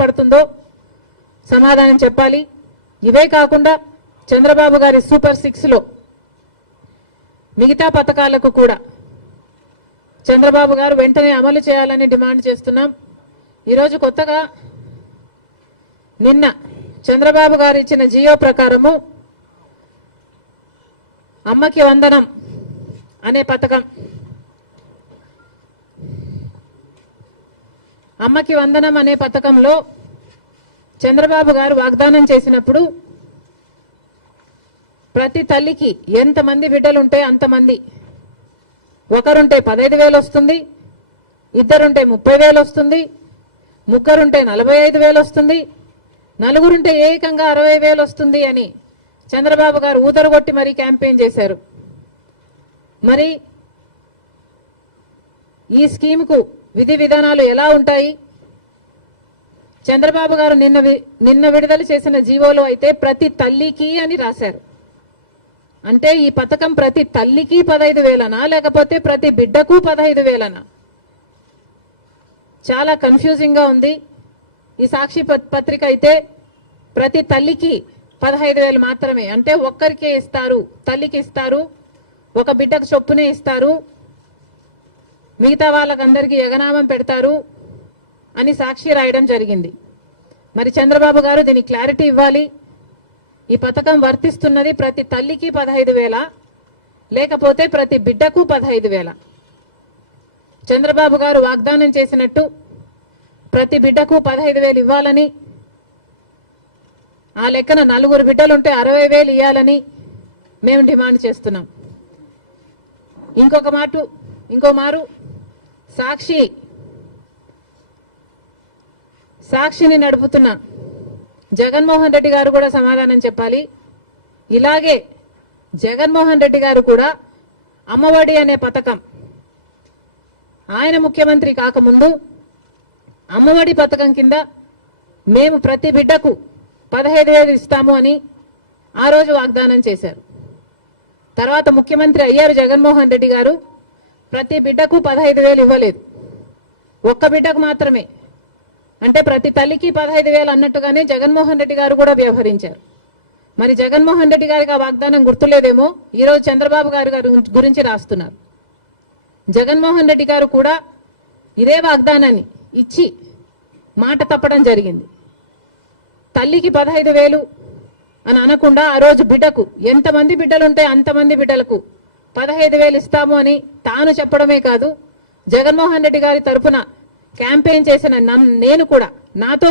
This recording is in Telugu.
పడుతుందో సమాధానం చెప్పాలి. ఇవే కాకుండా చంద్రబాబు గారి సూపర్ 6 లో మిగతా పథకాలకు కూడా చంద్రబాబు గారు వెంటనే అమలు చేయాలని డిమాండ్ చేస్తున్నాం. ఈరోజు కొత్తగా నిన్న చంద్రబాబు గారు ఇచ్చిన జియో ప్రకారము అమ్మకి వందనం అనే పథకం, అమ్మకి వందనం అనే పథకంలో చంద్రబాబు గారు వాగ్దానం చేసినప్పుడు ప్రతి తల్లికి ఎంతమంది బిడ్డలుంటే అంతమంది, ఒకరుంటే 15,000 వస్తుంది, ఇద్దరుంటే 30,000 వస్తుంది, ముగ్గురుంటే 45,000 వస్తుంది, నలుగురుంటే ఏకంగా 60,000 వస్తుంది అని చంద్రబాబు గారు ఊదరగొట్టి మరీ క్యాంపెయిన్ చేశారు. మరి ఈ స్కీమ్కు విధి విధానాలు ఎలా ఉంటాయి? చంద్రబాబు గారు నిన్న విడుదల చేసిన జీవోలో అయితే ప్రతి తల్లికి అని రాశారు. అంటే ఈ పథకం ప్రతి తల్లికి 15,000నా లేకపోతే ప్రతి బిడ్డకు 15,000నా? చాలా కన్ఫ్యూజింగ్ గా ఉంది. ఈ సాక్షి పత్రిక అయితే ప్రతి తల్లికి 15,000 మాత్రమే, అంటే ఒక్కరికే ఇస్తారు, తల్లికి ఇస్తారు, ఒక బిడ్డకు చొప్పునే ఇస్తారు, మిగతా వాళ్ళకందరికీ ఎగనామం పెడతారు అని సాక్షి రాయడం జరిగింది. మరి చంద్రబాబు గారు దీనికి క్లారిటీ ఇవ్వాలి. ఈ పథకం వర్తిస్తున్నది ప్రతి తల్లికి 15,000 లేకపోతే ప్రతి బిడ్డకు 15,000? చంద్రబాబు గారు వాగ్దానం చేసినట్టు ప్రతి బిడ్డకు 15,000 ఇవ్వాలని, ఆ లెక్కన నలుగురు బిడ్డలుంటే 60,000 ఇవ్వాలని మేము డిమాండ్ చేస్తున్నాం. ఇంకో మారు సాక్షిని నడుపుతున్న జగన్మోహన్ రెడ్డి గారు కూడా సమాధానం చెప్పాలి. ఇలాగే జగన్మోహన్ రెడ్డి గారు కూడా అమ్మఒడి అనే పథకం, ఆయన ముఖ్యమంత్రి కాకముందు అమ్మఒడి పథకం కింద మేము ప్రతి బిడ్డకు 15,000 ఇస్తాము అని ఆ రోజు వాగ్దానం చేశారు. తర్వాత ముఖ్యమంత్రి అయ్యారు జగన్మోహన్ రెడ్డి గారు, ప్రతి బిడ్డకు 15,000 ఇవ్వలేదు, ఒక్క బిడ్డకు మాత్రమే. అంటే ప్రతి తల్లికి 15,000 అన్నట్టుగానే జగన్మోహన్ రెడ్డి గారు కూడా వ్యవహరించారు. మరి జగన్మోహన్ రెడ్డి గారికి ఆ వాగ్దానం గుర్తులేదేమో ఈరోజు చంద్రబాబు గారు గురించి రాస్తున్నారు. జగన్మోహన్ రెడ్డి గారు కూడా ఇదే వాగ్దానాన్ని ఇచ్చి మాట తప్పడం జరిగింది. తల్లికి 15,000 అని అనకుండా ఆ రోజు బిడ్డకు ఎంతమంది బిడ్డలుంటే అంతమంది బిడ్డలకు 15,000 ఇస్తాము అని తాను చెప్పడమే కాదు, జగన్మోహన్ రెడ్డి గారి తరఫున క్యాంపెయిన్ చేసిన నేను కూడా, నాతో